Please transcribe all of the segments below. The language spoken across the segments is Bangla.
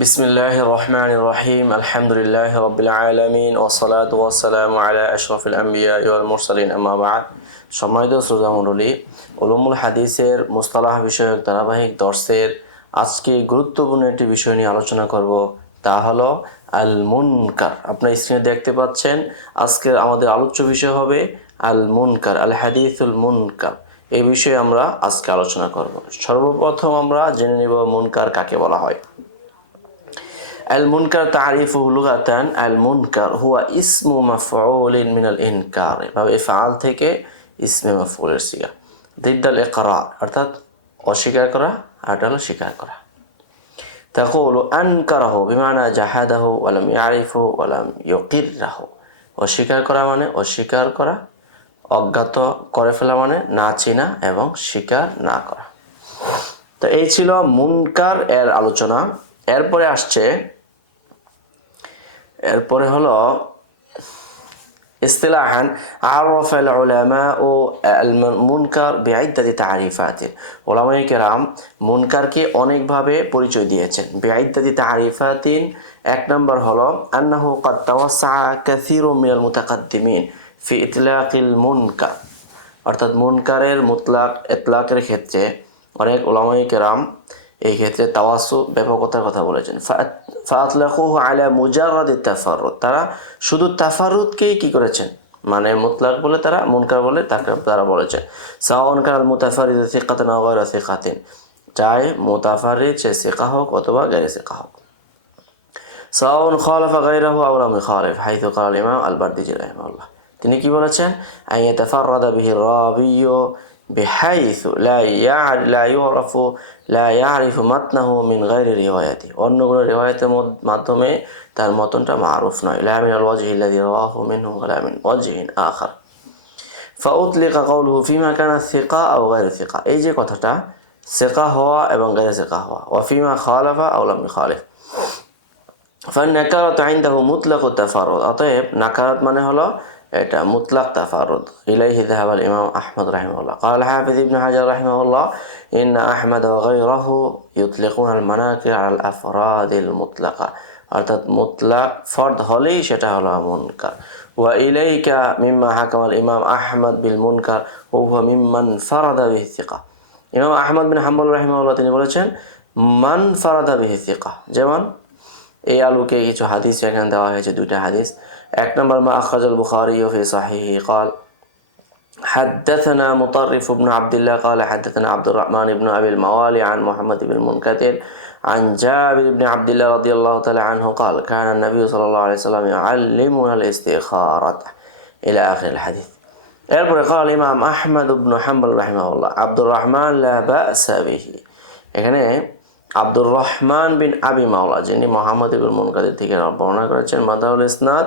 বিসমিল্লাহির রহমানির রহিম আলহামদুলিল্লাহি রাব্বিল আলামিন ওয়াসসালাতু ওয়াসসালামু আলা আশরাফিল আমবিয়া ওয়াল মুরসালিন আম্মা বা'দ। সম্মানিত শ্রোতামণ্ডলী, উলুমুল হাদিসের মুস্তালাহ বিষয়ক ধারাবাহিক দর্সের আজকে গুরুত্বপূর্ণ একটি বিষয় নিয়ে আলোচনা করব, তা হলো আল মুনকার। আপনারা স্ক্রিনে দেখতে পাচ্ছেন, আজকে আমাদের আলোচ্য বিষয় হবে আল মুনকার, আল হাদিসুল মুনকার। এই বিষয়ে আমরা আজকে আলোচনা করব। সর্বপ্রথম আমরা জেনে নেব মুনকার কাকে বলা হয়। আল মুনকার তারিফুহু লুগাতান, আল মুনকার হুয়া ইসমু মাফউলিন মিনাল ইনকার। এভাবে ইফআল থেকে ইসমে মাফউলের সিগা। দিদ্দাল ইকরার অর্থাৎ অস্বীকার করা, আর হলো স্বীকার করা। তাকুলু আনকারাহু বিমানা জাহাদাহু ওয়া লাম ইয়ারিফহু ওয়া লাম ইউকিররাহু। অস্বীকার করা মানে অস্বীকার করা, অজ্ঞাত করে ফেলা মানে না চেনা এবং স্বীকার না করা। তো এই ছিল মুনকার এর আলোচনা। এরপরে হলো ইসতিলাহান আরাফাল উলামাউ আল মুনকার বিইদ্দাতি তারিফাতিন। উলামায়ে কেরাম মুনকারকে অনেকভাবে পরিচয় দিয়েছেন। বিইদ্দাতি তারিফাতিন, এক নম্বর হলো আন্নাহু ক্বাদ তাওয়াসসা কাসীরুম মিনাল মুতাকাদ্দিমিন ফি ইতলাকিল মুনকার, অর্থাৎ মুনকারের মুতলাক ইতলাকের ক্ষেত্রে অনেক উলামায়ে কেরাম এই ক্ষেত্রে তাওয়াসসু ব্যাপকতার কথা বলেছেন। ফাআতলাকুহু আলা মুজাররাদি তাফাররুদ, তারা শুধু তাফাররুদকেই কি করেছেন, মানে মুতলাক বলে তারা মুনকার বলে তারা বলেছেন। সাওয়াউন কানাল মুতাফারিদু সিকাতান আও গায়রা সিকাতিন, চাই মুতাফারিদ সে সিকা হোক অথবা গায়রে সিকা হোক। সাওয়াউন খালাফা গায়রাহু আও লাম ইখালিফ, হাইথু ক্বাল ইমাম আল বারদিজি রাহিমাহুল্লাহ। তিনি কি বলেছেন, আন ইয়াতাফাররাদা বিহি রাবিয়্যু বিহাইথু লা ইয়ারিফু মাতনাহু মিন গায়রি রিওয়ায়াতি, অন্য কোনো রিওয়ায়াতের মাধ্যমে তার মতনটা মারুফ নয়। লা মিনাল ওয়াজহি আল্লাযী রাওয়াহু মিনহু ওয়া মিন ওয়াজহিন আখার। ফাউতলিকা কাউলুহু ফিমা কানা সিকা আও গায়রু সিকা, এই যে কথাটা সিকা হওয়া এবং গায়রে সিকা হওয়া, ওয়া ফিমা খালাফা আও লাম ইখালিফ। ফান্নাকারাতু ইনদাহু মুতলাকু তাফাররুদ, অতএব নাকারাত মানে হলো এটা মুতলাক তাফাররুদ। ইলাইহি যাহাবাল ইমাম আহমদ রাহিমাহুল্লাহ। ক্বাল হাফিজ ইবনে হাজার রাহিমাহুল্লাহ, ইন্না আহমদ ওয়া গায়রাহু ইউতলিকুনা আল মানাকির আল আফরাদিল মুতলাকা, অর্থাৎ মুতলাক ফরদ হলেই সেটা হলো মুনকার। ওয়া ইলাইকা মিম্মা হাকামাল ইমাম আহমদ বিল মুনকার ওয়া হুয়া মিম্মান ফারাদা বিহি সিকা। ইমাম আহমদ বিন হাম্বল রাহিমাহুল্লাহ তিনি বলেছেন মান ফারাদা বিহি সিকা, যেমন এই আলোকে কিছু হাদিস এখানে দেওয়া হয়েছে, দুইটা হাদিস। এক নম্বর মা আখরাজাল বুখারী ফি সাহিহি قال حدثنا مطرف بن عبد الله قال حدثنا عبد الرحمن بن أبي الموالي عن محمد بن المنكدر عن جابر بن عبد الله رضي الله تعالى عنه قال كان النبي صلى الله عليه وسلم يعلمنا الاستخارة إلى آخر الحديث. এরপরে قال الإمام أحمد بن حنبل رحمه الله عبد الرحمن لا بأس به, এখানে আব্দুর রহমান বিন আবি মাওলা যিনি মুহাম্মদ ইবনুল মুনকাদির থেকে বর্ণনা করেছেন মাদাউল ইসনাদ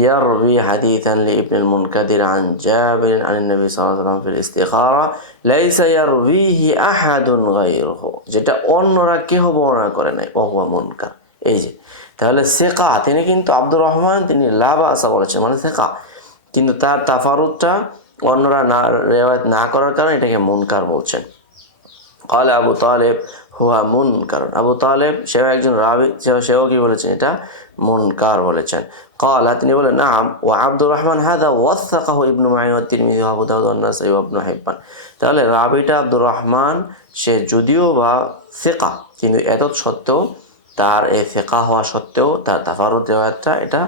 ইয়ারবি হাদিসান লি ইবনুল মুনকাদির আন জাবির আন নবী সাল্লাল্লাহু আলাইহি ওয়াসাল্লাম ফিল ইস্তিখারা লাইসা ইয়ারবিহি আহাদুন গায়রুহু, যেটা অন্যরা কেউ বর্ণনা করে নাই, ওয়া মুনকার। এই যে তাহলে সিকা, তিনি কিন্তু আব্দুর রহমান তিনি লা বাসা বলেছেন মানে সিকা, কিন্তু তার তাফারুদটা অন্যরা না রিওয়ায়াত না করার কারণে এটাকে মুনকার বলছেন। قال আবু তালেব হুয়া মুনকার, আবু তালেব সেও একজন রাবি, সেও কি বলেছেন, এটা মুনকার বলেছেন। قال তিনি বলেন নাম ওয়া আব্দুর রহমান হাদা ওয়াসাকাহু ইবনু মাইন ওয়া তিরমিজি ওয়া আবু দাউদ ওয়া নাসাই ওয়া ইবনু হিব্বান। তাহলে রাবিটা আব্দুর রহমান সে যদিও বা সিকা, কিন্তু এত সত্ত্বেও তার এই সিকা হওয়া সত্ত্বেও তার তাফারুদ রিওয়ায়াতটা এটা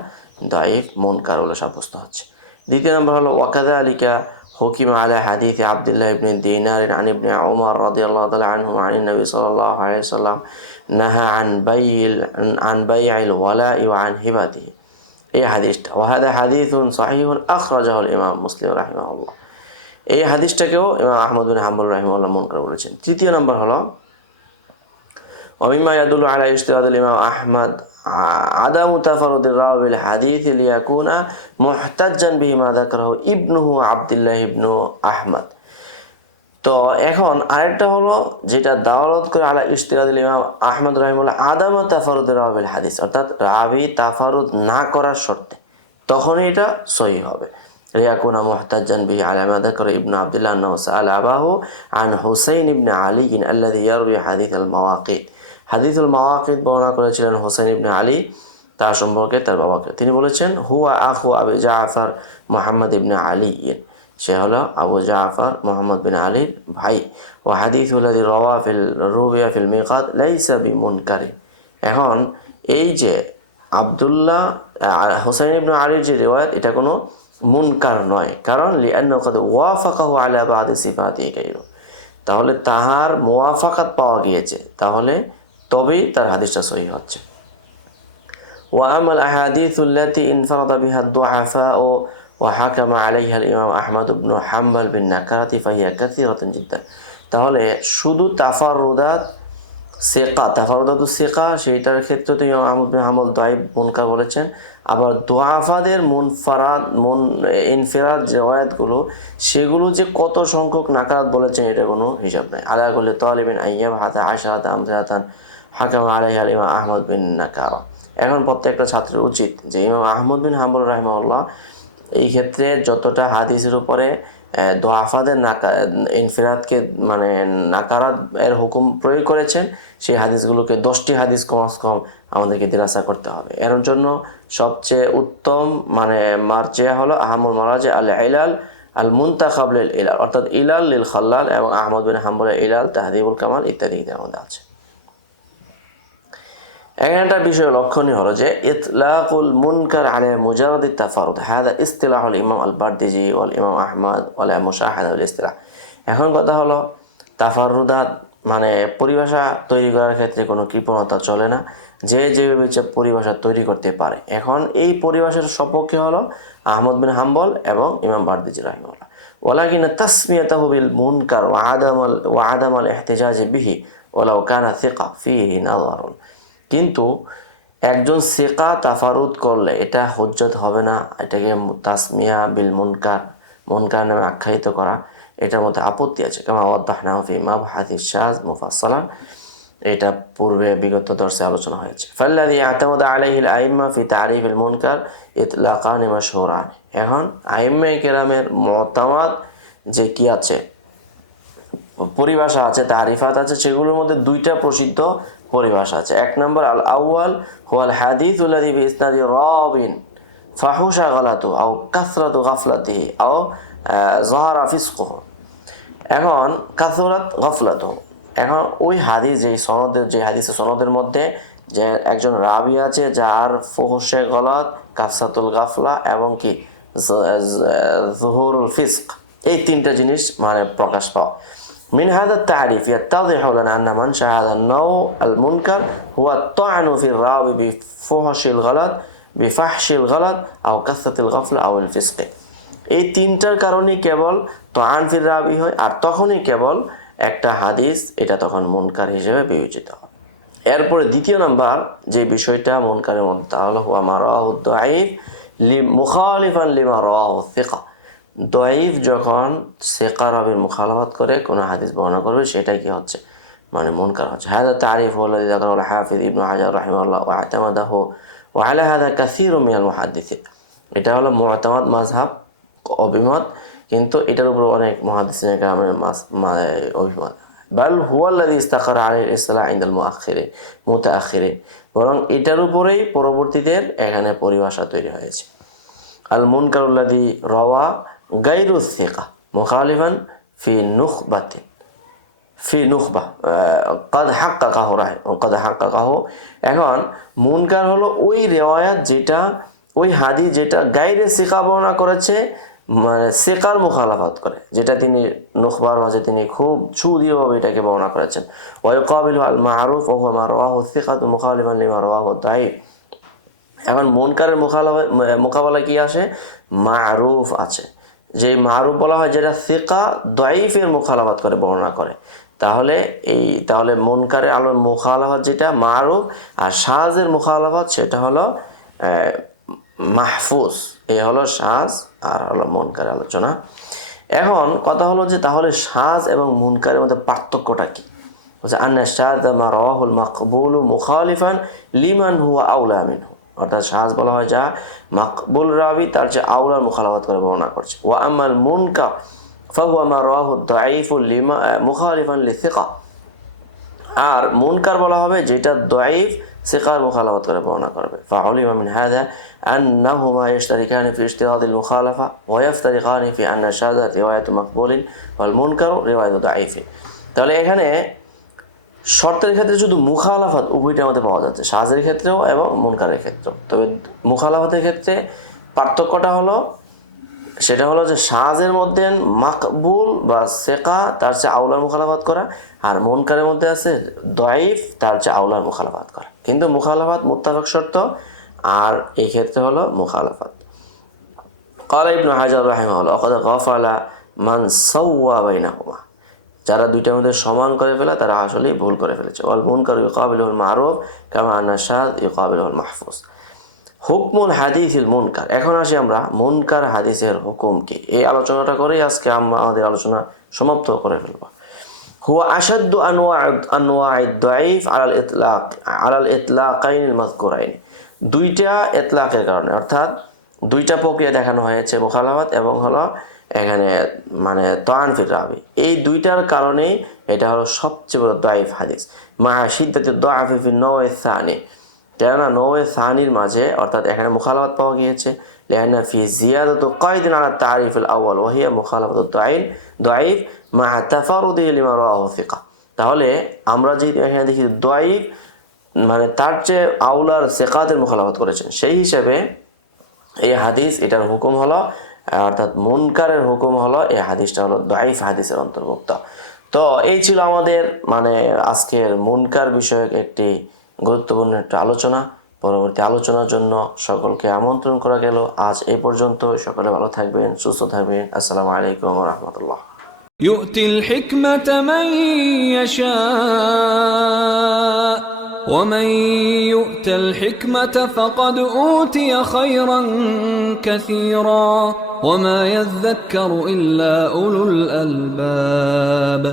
দাঈফ মুনকার বলে সাব্যস্ত হচ্ছে। দ্বিতীয় নম্বর হলো ওয়াকাযালিকা حكم على حديث عبد الله بن دينار عن ابن عمر رضي الله تعالى عنه عن النبي صلى الله عليه وسلم نهى عن بيع الولاء وعن هبته, এই হাদিসটা وهذا حديث صحيح أخرجه الإمام مسلم رحمه الله, এই হাদিসটাকেও ইমাম আহমদ বিন হাম্বল রাহিমাহুল্লাহ মুনকার বলেছেন। তৃতীয় নম্বর হলো ومما يدل على اشتراط الإمام أحمد عدم تفرد الراوي بالحديث ليكون محتجا به ما ذكره ابنه عبد الله بن أحمد। তো এখন আরেকটা হলো যেটা দাওয়ালত করে আলা ইশতিরাদুল ইমাম আহমদ রাহিমাহুল্লাহ আদাম তাফারুদ রাওয়াই বিল হাদিস, অর্থাৎ রাবি তাফারুদ না করার শর্তে, তখনই এটা সহিহ হবে। লিয়াকুনা মুহতাজ্জান বিহি আলা মা যাকারা ইবনু আব্দুল্লাহ আন্নাহু সাআলা আবাহু আন হুসাইন ইবনে আলী আল্লাযী ইয়ারবি হাদিস আল মাওয়াকিত হাদিসুল মাওয়াকিদ বর্ণনা করেছিলেন হোসেন ইবনে আলী তার সম্পর্কে তার বাবাকে। তিনি বলেছেন হুয়া আখু আবু জাফর মুহাম্মদ ইবনে আলী, সে হলো আবু জাফর মুহাম্মদ বিন আলীর ভাই। ও হাদিসুল্লাযী রুবিয়া ফিল মিকাত লাইসা বিমুনকারি। এখন এই যে আব্দুল্লাহ হোসেন ইবনে আলীর যে রিওয়ায়াত, এটা কোনো মুনকার নয়, কারণ লিআন্নাহু ক্বাদ ওয়াফাকাহু আলা বাদি সিফাতিহি গায়রু, তাহলে তাহার মুওয়াফাকাত পাওয়া গিয়েছে, তাহলে তবেই তার হাদিসটা সহিহ হচ্ছে। ওয়া আমাল আহাদিসুল্লাতী ইনফারাদা বিহা দুআফাউ ওয়া হাকামা আলাইহা আল-ইমাম আহমদ ইবনে হাম্বল বিন নাকারাতি ফাহিয়া কাসীরাতুন জিদ্দান। তাহলে শুধু তাফারুদাতুস সিকা সেইটার ক্ষেত্রে তো ইমাম আহমদ বিন হাম্বল দাঈফ মুনকার বলেছেন। আবার দুআফাদের ইনফিরাদ রিওয়ায়াতগুলো, সেগুলো যে কত সংখ্যক নাকারাত বলেছেন এটা কোনো হিসাব নাই। আলা কুল্লি তালিবিন আইয়াব হাতা আশরাতা আমসালাতান হাকামা আলাইহা আল-ইমাম আহমদ বিন নাকারা। এখন প্রত্যেকটা ছাত্রের উচিত যে ইমাম আহমদ বিন হাম্বল রাহিমাহুল্লাহ এই ক্ষেত্রে যতটা হাদিসের উপরে দোয়াফাদের ইনফিরাদকে মানে নাকারাত এর হুকুম প্রয়োগ করেছেন, সেই হাদিসগুলোকে 10টি হাদিস কম আমাদেরকে দিরাসা করতে হবে। এর জন্য সবচেয়ে উত্তম মানে মার্জিয়া হলো আহমুল মারাজি আল ইলাল আল মুনতাখাব লিল ইলাল, অর্থাৎ ইলাল লিল খাল্লাল এবং আহমদ বিন হাম্বলের ইলাল তাহদিবুল কামাল ইত্যাদি মধ্যে আছে। এখানে একটা বিষয় লক্ষণীয় হলো যে ইতলাকুল মুনকার আলা মুজাররাদিত তাফারুদ হাদা ইসতিলাহুল ইমাম আল বারদিজি ওয়াল ইমাম আহমদ ওয়ালা মুশাহাদাতুল ইসতিলাহ। এখন কথা হলো তাফারুদাত মানে পরিভাষা তৈরি করার ক্ষেত্রে কোনো কৃপণতা চলে না, যে যেভাবে পরিভাষা তৈরি করতে পারে। এখন এই পরিভাষার সপক্ষে হলো আহমদ বিন হাম্বল এবং ইমাম বারদিজি রাহিমাহুল্লাহ। ওয়ালাকিন তাসমিয়াতাহু বিল মুনকার ওয়া আদামাল ইহতিজাজ বিহি ওয়ালাউ কানা সিকা ফিহি নাযারুন। কিন্তু একজন সিকা তাফারুদ করলে এটা হুজ্জত হবে না, এটাকে তাসমিয়া বিল মুনকার নামে আখ্যায়িত করা, এটার মধ্যে আপত্তি আছে। কামা ওয়াদাহনাহু ফি মাবহাথিশ শায মুফাসসালান, এটা পূর্বে বিগত দর্শে আলোচনা হয়েছে। ফাল্লাযী আতামাদা আলাইহিল আইম্মা ফি তারিফিল মুনকার ইতলাকান মাশহুরান। এখন আইম্মায়ে কেরামের মতামত যে কি আছে, পরিভাষা আছে, তারিফাত আছে, সেগুলোর মধ্যে দুইটা প্রসিদ্ধ পরিভাষা আছে। এক নম্বর আল আউয়াল হুয়াল হাদিসুল্লাযী বি ইসনাদি রাবিন ফাহুশা গালাতু আও কাসরাতু গাফলাতিহি আও যাহারা ফিসকুহু। এখন কাসরাত গাফলাতু, এখন ওই হাদিস যে হাদিসের সনদের মধ্যে যে একজন রাবি আছে যার ফুহশে গলাত, কাসরাতুল গাফলা এবং কি যুহুরুল ফিসক, এই তিনটা জিনিস মানে প্রকাশ পাওয়া। من هذا التعريف يتضح لنا أن منشأ هذا النوع المنكر هو الطعن في الراوي بفحش الغلط أو كثرة الغفلة أو الفسق। এই তিনটার কারণেই কেবল তাআন ফির রাবি হয়, আর তখনই কেবল একটা হাদিস এটা তখন মুনকার হিসেবে বিবেচিত হয়। এরপরে দ্বিতীয় নাম্বার যে বিষয়টা মুনকারের মধ্যে, তাহলে হুয়া মা রাওয়াহু দাঈফ মুখালিফান লিমা রাওয়াহু সিকা। দাঈফ যখন সিকা রাবির মুখালাফাত করে কোনো হাদিস বর্ণনা করবে, সেটা কি হচ্ছে মানে মুনকার হচ্ছে। হাদা তারিফ ওয়াল্লাযী যাকারাহু হাফিজ ইবনে হাজার রাহিমাহুল্লাহ ওয়া আতামাদাহু ওয়া আলা হাদা কাসীরুম মিনাল মুহাদ্দিসিন। এটা হলো মুতামাদ মাযহাব, অভিমত, কিন্তু এটার উপর অনেক মুহাদ্দিসিন কেরামের অভিমত। বাল হুয়াল্লাযী ইস্তাকারা আলাইহিল ইসলাহ ইনদাল মুতাআখিরিন, বরং এটার উপরেই পরবর্তীদের এখানে পরিভাষা তৈরি হয়েছে। আল মুনকারুল্লাযী রাওয়া গায়রু সিকা মুখালিফান ফি নুখবা কদ হাক্কাকাহু। এখন মুনকার হলো ওই রিওয়ায়াত যেটা, ওই হাদিস যেটা গায়রে সিকা বর্ণনা করেছে, মানে সিকার মুখালাফাত করে, যেটা তিনি নুখবার মাঝে তিনি খুব সুদৃঢ়ভাবে এটাকে বর্ণনা করেছেন। ওয়া ইউকাবিলু আল মা'রুফ ওয়া হুয়া মা রাওয়াহু সিকাতু মুখালিফান লিমা রাওয়াহু দাঈফ। এখন মুনকারের মোকাবেলা কি আসে, মা'রুফ আছে, যে মা'রুফ বলা হয় যেটা সিকা দাঈফের মুখালাফাত করে বর্ণনা করে। তাহলে মুনকারের মুখালাফাত যেটা মা'রুফ, আর শাযের মুখালাফাত সেটা হলো মাহফুজ। এই হলো শায আর হলো মুনকারের আলোচনা। এখন কথা হলো যে তাহলে শায এবং মুনকারের মধ্যে পার্থক্যটা কি? আন্না শাযা মা রাওয়াহুল মাকবুলু মুখালিফান লিমান হুয়া আউলা মিনহু, অর্থাৎ শায বলা হয় যা মাকবুল রাবি তার যে আউলার মুখালাফাত করে বর্ণনা করছে। ওয়া আম্মাল মুনকার ফাহুয়া মা রাওয়াহু দাঈফু লিমা মুখালিফান লিসিকা। আর মুনকার বলা হবে যেটা দাঈফ সিকার মুখালাফাত করে বর্ণনা করবে। ফাউলিমা মিন হাযা আন্নাহুমা ইশতারিকানি ফি ইশতিরাদিল মুখালাফা ওয়া ইফতারিকানি ফি আন্না শাযা রিওয়ায়াতু মাকবুলিন ওয়াল মুনকারু রিওয়ায়াতু দাঈফিন। তাহলে এখানে শর্তের ক্ষেত্রে শুধু মুখালাফাত উভয়টা আমাদের পাওয়া যাচ্ছে, শাযের ক্ষেত্রেও এবং মুনকারের ক্ষেত্রেও। তবে মুখালাফাতের ক্ষেত্রে পার্থক্যটা হলো সেটা হলো যে শাযের মধ্যে মাকবুল বা সেকা তার চেয়ে আউলার মুখালাফাত করা, আর মুনকারের মধ্যে আছে দাঈফ তার চেয়ে আউলার মুখালাফাত করা। কিন্তু মুখালাফাত মুত্তাফাক শর্ত, আর এই ক্ষেত্রে হলো মুখালাফাত। ক্বালা ইবনু হাজার রাহিমাহুল্লাহ ওয়াকাদ গাফালা মান সাওয়া বাইনাহুমা, যারা দুইটার মধ্যে সমান করে ফেলা তারা আসলেই ভুল করে ফেলেছে। ওয়াল মুনকার ইউকাবিলুল মারুফ কামা আন্না শায ইউকাবিলুল মাহফুজ। হুকমুল হাদিসিল মুনকার। এখন আসি আমরা মুনকার হাদিসের হুকুম কি, এই আলোচনাটা করেই আজকে আমরা আমাদের আলোচনা সমাপ্ত করে ফেলব। হুয়া আশাদ্দু আনওয়া'আদ দাঈফ আলাল ইতলাকাইনিল মাযকুরাইন। দুইটা ইতলাকের কারণে, অর্থাৎ দুইটা প্রক্রিয়া দেখানো হয়েছে, মুখালাফাত এবং হলো এখানে মানে তাআন ফির রাবি। এই দুইটার কারণে এটা হলো সবচেয়ে বড় দাঈফ হাদিস। মা শিদ্দাতি দাআফি ফি নওয়ে সানি, কেননা নওয়ে সানির মাঝে অর্থাৎ এখানে মুখালাফাত পাওয়া গিয়েছে। লিআন্না ফি জিয়াদাতু কায়দিন আলা তারিফিল আউয়াল ওয়া হিয়া মুখালাফাতু দাঈফ মা তাফারুদি লিমা রাওয়াহু সিকা। তাহলে আমরা যে এখানে দেখি দাঈফ মানে তার চেয়ে আউলার সিকাতের মুখালাফাত করেছেন, সেই হিসাবে এই হাদিস এটার হুকুম হলো, অর্থাৎ মুনকারের হুকুম হলো এই হাদিসটা হলো দাঈফ হাদিসের অন্তর্ভুক্ত। তো এই ছিল আমাদের মানে আজকের মুনকার বিষয়ক একটি গুরুত্বপূর্ণ একটা আলোচনা। পরবর্তী আলোচনার জন্য সকলকে আমন্ত্রণ করা গেল। আজ এই পর্যন্ত। সকলে ভালো থাকবেন, সুস্থ থাকবেন। আসসালামু আলাইকুম ওয়া রাহমাতুল্লাহ। يؤتي الحكمة من يشاء ومن يؤت الحكمة فقد أوتي خيرا كثيرا وما يذكر إلا أولو الألباب.